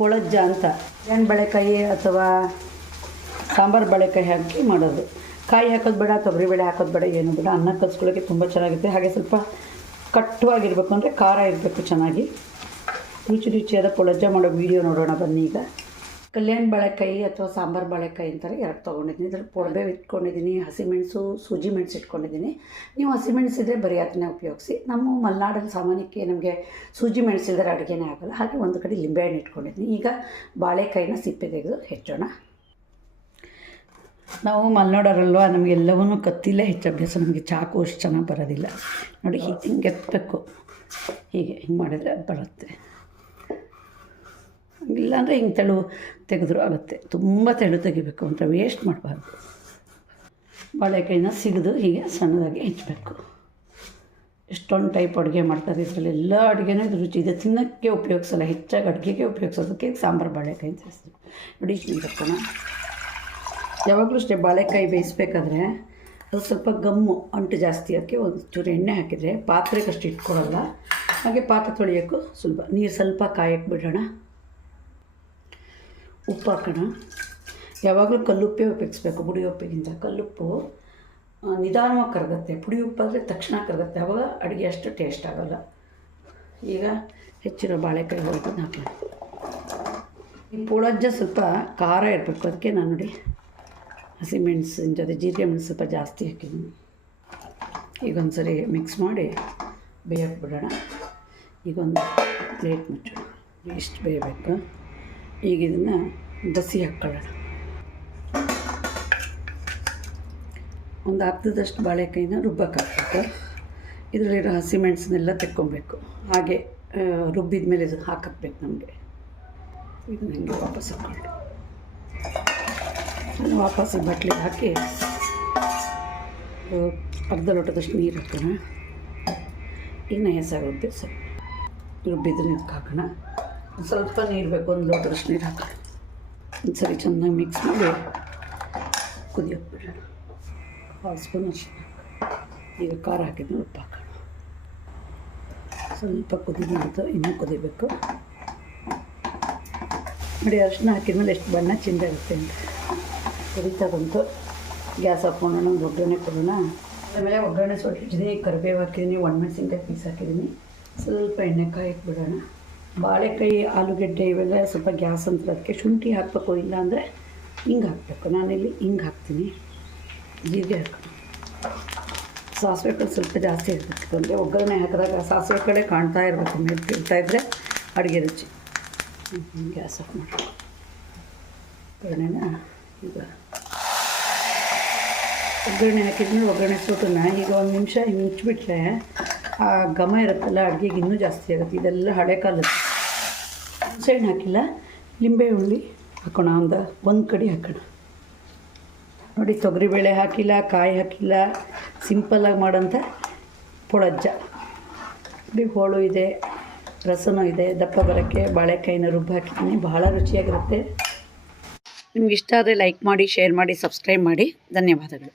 ಪೊಳಜ್ಜ ಅಂತ. ಎಣ್ಣೆ ಬಳೆಕಾಯಿ ಅಥವಾ ಸಾಂಬಾರು ಬಳೆಕಾಯಿ ಹಾಕಿ ಮಾಡೋದು. ಕಾಯಿ ಹಾಕೋದು ಬೇಡ ತೊಗರಿಬೇಳೆ ಹಾಕೋದು ಬೇಡ, ಏನು ಬೇಡ. ಅನ್ನ ಕಲ್ಸ್ಕೊಳ್ಳೋಕ್ಕೆ ತುಂಬ ಚೆನ್ನಾಗಿರುತ್ತೆ. ಹಾಗೆ ಸ್ವಲ್ಪ ಕಟ್ಟುವಾಗಿರ್ಬೇಕು ಅಂದರೆ ಖಾರ ಇರಬೇಕು ಚೆನ್ನಾಗಿ. ರುಚಿ ರುಚಿಯಾದ ಪೊಳಜ್ಜ ಮಾಡೋ ವೀಡಿಯೋ ನೋಡೋಣ ಬನ್ನಿ ಈಗ. ಕಲ್ಯಾಣ ಬಾಳೆಕಾಯಿ ಅಥವಾ ಸಾಂಬಾರು ಬಾಳೆಕಾಯಿ ಅಂತಾರೆ, ಎರಡು ತೊಗೊಂಡಿದ್ದೀನಿ. ಇದ್ರಲ್ಲಿ ಪೊಡಬೆ ಇಟ್ಕೊಂಡಿದ್ದೀನಿ ಹಸಿಮೆಣಸು ಸೂಜಿ ಮೆಣಸು ಇಟ್ಕೊಂಡಿದ್ದೀನಿ. ನೀವು ಹಸಿಮೆಣಸು ಇದ್ದರೆ ಬರೀ ಅದನ್ನೇ ಉಪಯೋಗಿಸಿ. ನಮ್ಮ ಮಲೆನಾಡಲ್ಲಿ ಸಾಮಾನ್ಯಕ್ಕೆ ನಮಗೆ ಸೂಜಿ ಮೆಣಸಿಲ್ದರೆ ಅಡುಗೆನೇ ಆಗಲ್ಲ. ಹಾಗೆ ಒಂದು ಕಡೆ ಲಿಂಬೆಹಣ್ಣು ಇಟ್ಕೊಂಡಿದ್ದೀನಿ. ಈಗ ಬಾಳೆಕಾಯಿನ ಸಿಪ್ಪೆ ತೆಗೆದು ಹೆಚ್ಚೋಣ. ನಾವು ಮಲೆನಾಡೋರಲ್ವ ನಮಗೆಲ್ಲವೂ ಕತ್ತಿಲ್ಲೇ ಹೆಚ್ಚು ಅಭ್ಯಾಸ. ನಮಗೆ ಚಾಕು ಅಷ್ಟು ಚೆನ್ನಾಗಿ ಬರೋದಿಲ್ಲ. ನೋಡಿ, ಹೀಗೆ ಹಿಂಗೆ ಎತ್ತಬೇಕು ಹೀಗೆ ಹಿಂಗೆ ಮಾಡಿದರೆ ಅದು ಬರುತ್ತೆ. ಇಲ್ಲಾಂದರೆ ಹಿಂಗೆ ತೆಳು ತೆಗೆದ್ರು ಆಗುತ್ತೆ. ತುಂಬ ತೆಳು ತೆಗಿಬೇಕು ಅಂತ ವೇಸ್ಟ್ ಮಾಡಬಾರ್ದು. ಬಾಳೆಕಾಯಿನ ಸಿಗದು ಹೀಗೆ ಸಣ್ಣದಾಗಿ ಹೆಚ್ಚಬೇಕು. ಎಷ್ಟೊಂದು ಟೈಪ್ ಅಡುಗೆ ಮಾಡ್ತಾರೆ ಇದರಲ್ಲಿ. ಎಲ್ಲ ಅಡುಗೆನೂ ಇದು ರುಚಿ ಇದೆ. ತಿನ್ನೋಕ್ಕೆ ಉಪಯೋಗಿಸಲ್ಲ, ಹೆಚ್ಚಾಗಿ ಅಡುಗೆಗೆ ಉಪಯೋಗಿಸೋದಕ್ಕೆ ಸಾಂಬಾರು, ಬಾಳೆಕಾಯಿ ಅಂತ ನೋಡಿ ಹಾಕೋಣ. ಯಾವಾಗಲೂ ಅಷ್ಟೇ ಬಾಳೆಕಾಯಿ ಬೇಯಿಸ್ಬೇಕಾದ್ರೆ ಅದು ಸ್ವಲ್ಪ ಗಮ್ಮು, ಅಂಟು ಜಾಸ್ತಿ ಹಾಕಿ ಒಂದು ಚೂರು ಎಣ್ಣೆ ಹಾಕಿದರೆ ಪಾತ್ರೆಗೆ ಅಷ್ಟು ಇಟ್ಕೊಳ್ಳಲ್ಲ. ಹಾಗೆ ಪಾತ್ರೆ ತೊಳೆಯೋಕ್ಕೂ ಸುಲಭ. ನೀರು ಸ್ವಲ್ಪ ಕಾಯಕ್ಕೆ ಬಿಡೋಣ. ಉಪ್ಪು ಹಾಕೋಣ. ಯಾವಾಗಲೂ ಕಲ್ಲುಪ್ಪೇ ಉಪಯೋಗಿಸ್ಬೇಕು, ಪುಡಿ ಉಪ್ಪಿಗಿಂತ. ಕಲ್ಲುಪ್ಪು ನಿಧಾನವಾಗಿ ಕರಗುತ್ತೆ. ಪುಡಿ ಉಪ್ಪಾದರೆ ತಕ್ಷಣ ಕರಗುತ್ತೆ. ಆವಾಗ ಅಡುಗೆ ಅಷ್ಟು ಟೇಸ್ಟ್ ಆಗೋಲ್ಲ. ಈಗ ಹೆಚ್ಚಿರೋ ಬಾಳೆಕಾಯಿ ಹೊರಟು ಹಾಕೋಣ ಈ ಪುಳಜ್ಜ ಸ್ವಲ್ಪ ಖಾರ ಇರಬೇಕು. ಅದಕ್ಕೆ ನಾನು ನೋಡಿ ಹಸಿಮೆಣಸಿನ ಜೊತೆ ಜೀರಿಗೆ ಮೆಣಸು ಸ್ವಲ್ಪ ಜಾಸ್ತಿ ಹಾಕಿದ್ದೀನಿ. ಈಗ ಸರಿ ಮಿಕ್ಸ್ ಮಾಡಿ ಬೇಯಕ್ಕೆ ಬಿಡೋಣ. ಈಗ ಒಂದು ಪ್ಲೇಟ್ ಮುಚ್ಚೋಣ. ಇಷ್ಟು ಬೇಯಬೇಕು? ಈಗ ಇದನ್ನು ದಸಿ ಹಾಕ್ಕೊಳ್ಳೋಣ ಒಂದು ಅರ್ಧದಷ್ಟು ಬಾಳೆಕಾಯಿನ ರುಬ್ಬಕ್ಕೆ ಹಾಕ್ಬೇಕು. ಇದರಲ್ಲಿರೋ ಹಸಿಮೆಣಸನ್ನೆಲ್ಲ ತೆಕ್ಕೊಬೇಕು. ಹಾಗೆ ರುಬ್ಬಿದ ಮೇಲೆ ಇದು ಹಾಕಬೇಕು ನಮಗೆ. ಇದನ್ನ ಹಂಗೆ ವಾಪಸ್ ಹಾಕ್ಕೊಂಡು. ನಾನು ವಾಪಸ್ ಬಟ್ಲಿಗೆ ಹಾಕಿ ಅರ್ಧ ಲೋಟದಷ್ಟು ನೀರು ಹಾಕೋಣ. ಇನ್ನು ಹೆಸರು ರುಬ್ಬಿ ಸ್ವಲ್ಪ. ರುಬ್ಬಿದ್ರೆ ಹಾಕೋಣ. ಸ್ವಲ್ಪ ನೀರು ಬೇಕು, ಒಂದು ಲೋಟದಷ್ಟು ನೀರು ಹಾಕೋಣ ಒಂದು ಸರಿ ಚೆನ್ನಾಗಿ ಮಿಕ್ಸ್ ಮಾಡಿ ಕುದಿಯೋಕೆ ಬಿಡೋಣ. ಸ್ಪೂನ್ ಅರಿಶಿನ ಈಗ ಖಾರ ಹಾಕಿದ್ರೆ ಉಪ್ಪು ಹಾಕೋಣ. ಸ್ವಲ್ಪ ಕುದಿದು ಇನ್ನೂ ಕುದಿಬೇಕು. ನೋಡಿ, ಅರಿಶಿನ ಹಾಕಿದ್ಮೇಲೆ ಎಷ್ಟು ಬಣ್ಣ ಚಿಂದಾಗುತ್ತೆ ಅಂತ. ಕುದೀತಾ ಬಂತು ಗ್ಯಾಸ್ ಮಾಡೋಣ, ಒಂದು ಒಗ್ಗರಣೆ ಕೊಡೋಣ. ಆಮೇಲೆ ಒಗ್ಗರಣೆ ಸ್ವಲ್ಪ ಕರಿಬೇವು ಹಾಕಿದ್ದೀನಿ ಒಣಮೆಣಸಿನ್ಕಾಯಿ ಪೀಸ್ ಹಾಕಿದ್ದೀನಿ. ಸ್ವಲ್ಪ ಎಣ್ಣೆ ಕಾಯಕ್ಕೆ ಬಿಡೋಣ. ಬಾಳೆಕಾಯಿ, ಆಲೂಗಡ್ಡೆ ಇವೆಲ್ಲ ಸ್ವಲ್ಪ ಗ್ಯಾಸ್ ಅಂತ ಅದಕ್ಕೆ ಶುಂಠಿ ಹಾಕಬೇಕು, ಇಲ್ಲ ಅಂದರೆ ಹಿಂಗೆ ಹಾಕಬೇಕು. ನಾನಿಲ್ಲಿ ಹಿಂಗೆ ಹಾಕ್ತೀನಿ. ಜೀರಿಗೆ ಹಾಕೋಣ ಸಾಸಿವೆ ಕಡೆ ಸ್ವಲ್ಪ ಜಾಸ್ತಿ ಇರಬೇಕು ಅಂದರೆ ಒಗ್ಗರಣೆ ಹಾಕಿದಾಗ ಸಾಸಿವೆ ಕಡೆ ಕಾಣ್ತಾ ಇರಬೇಕು, ಮೇಲೆ ಇದ್ದರೆ ಅಡುಗೆ ರುಚಿ. ಗ್ಯಾಸ್ ಆಫ್ ಮಾಡಿ ಈಗ ಒಗ್ಗರಣೆ ಹಾಕಿದ್ಮೇಲೆ ಒಗ್ಗರಣೆ ಸೂಟನ್ನ ಈಗ ಒಂದು ನಿಮಿಷ ಮುಚ್ಚಿಬಿಟ್ರೆ ಆ ಘಮ ಇರುತ್ತಲ್ಲ, ಅಡುಗೆಗೆ ಇನ್ನೂ ಜಾಸ್ತಿ ಆಗುತ್ತೆ. ಇದೆಲ್ಲ ಹಳೆ ಕಾಲದ್ದು. ಹುಣಸೆಹಣ್ಣು ಹಾಕಿಲ್ಲ. ಲಿಂಬೆ ಹುಳಿ ಹಾಕೋಣ, ಒಂದು ಒಂದು ಕಡಿ ಹಾಕೋಣ. ನೋಡಿ, ತೊಗರಿಬೇಳೆ ಹಾಕಿಲ್ಲ, ಕಾಯಿ ಹಾಕಿಲ್ಲ ಸಿಂಪಲ್ಲಾಗಿ ಮಾಡೋಂಥ ಪೊಳಜ್ಜ. ನೋಡಿ ಹೋಳು ಇದೆ, ರಸನೂ ಇದೆ, ದಪ್ಪ ಬರೋಕ್ಕೆ ಬಾಳೆಕಾಯಿನ ರುಬ್ಬಿ ಹಾಕಿದ್ದೀನಿ. ಬಹಳ ರುಚಿಯಾಗಿರುತ್ತೆ. ನಿಮ್ಗೆ ಇಷ್ಟ ಆದರೆ ಲೈಕ್ ಮಾಡಿ, ಶೇರ್ ಮಾಡಿ, ಸಬ್ಸ್ಕ್ರೈಬ್ ಮಾಡಿ. ಧನ್ಯವಾದಗಳು.